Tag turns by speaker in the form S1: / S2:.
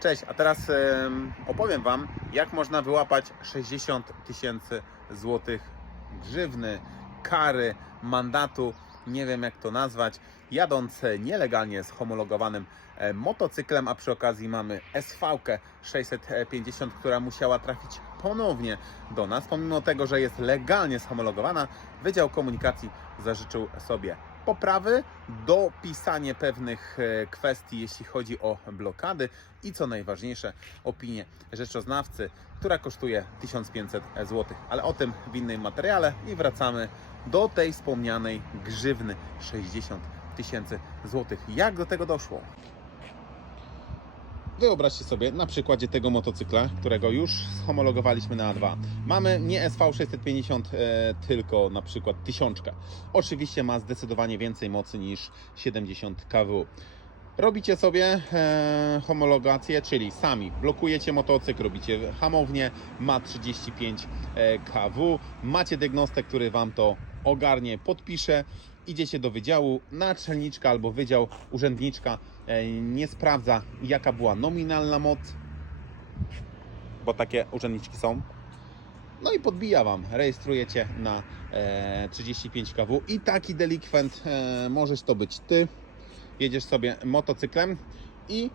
S1: Cześć, a teraz em, opowiem Wam, jak można wyłapać 60 tysięcy złotych grzywny, kary, mandatu, nie wiem jak to nazwać, jadąc nielegalnie z homologowanym e, motocyklem, a przy okazji mamy SV 650, która musiała trafić ponownie do nas, pomimo tego, że jest legalnie zhomologowana, Wydział Komunikacji zażyczył sobie poprawy, dopisanie pewnych e, kwestii, jeśli chodzi o blokady i co najważniejsze, opinię rzeczoznawcy, która kosztuje 1500 zł. Ale o tym w innym materiale i wracamy do tej wspomnianej grzywny 60 tysięcy złotych. Jak do tego doszło? Wyobraźcie sobie na przykładzie tego motocykla, którego już zhomologowaliśmy na A2. Mamy nie SV650, e, tylko na przykład 1000. Oczywiście ma zdecydowanie więcej mocy niż 70 kW. Robicie sobie e, homologację, czyli sami blokujecie motocykl, robicie hamownię, ma 35 e, kW, macie diagnostę, który Wam to ogarnie, podpisze, idziecie do wydziału, naczelniczka albo wydział, urzędniczka e, nie sprawdza jaka była nominalna moc, bo takie urzędniczki są, no i podbija Wam, rejestrujecie na e, 35 kW i taki delikwent e, możesz to być Ty, jedziesz sobie motocyklem i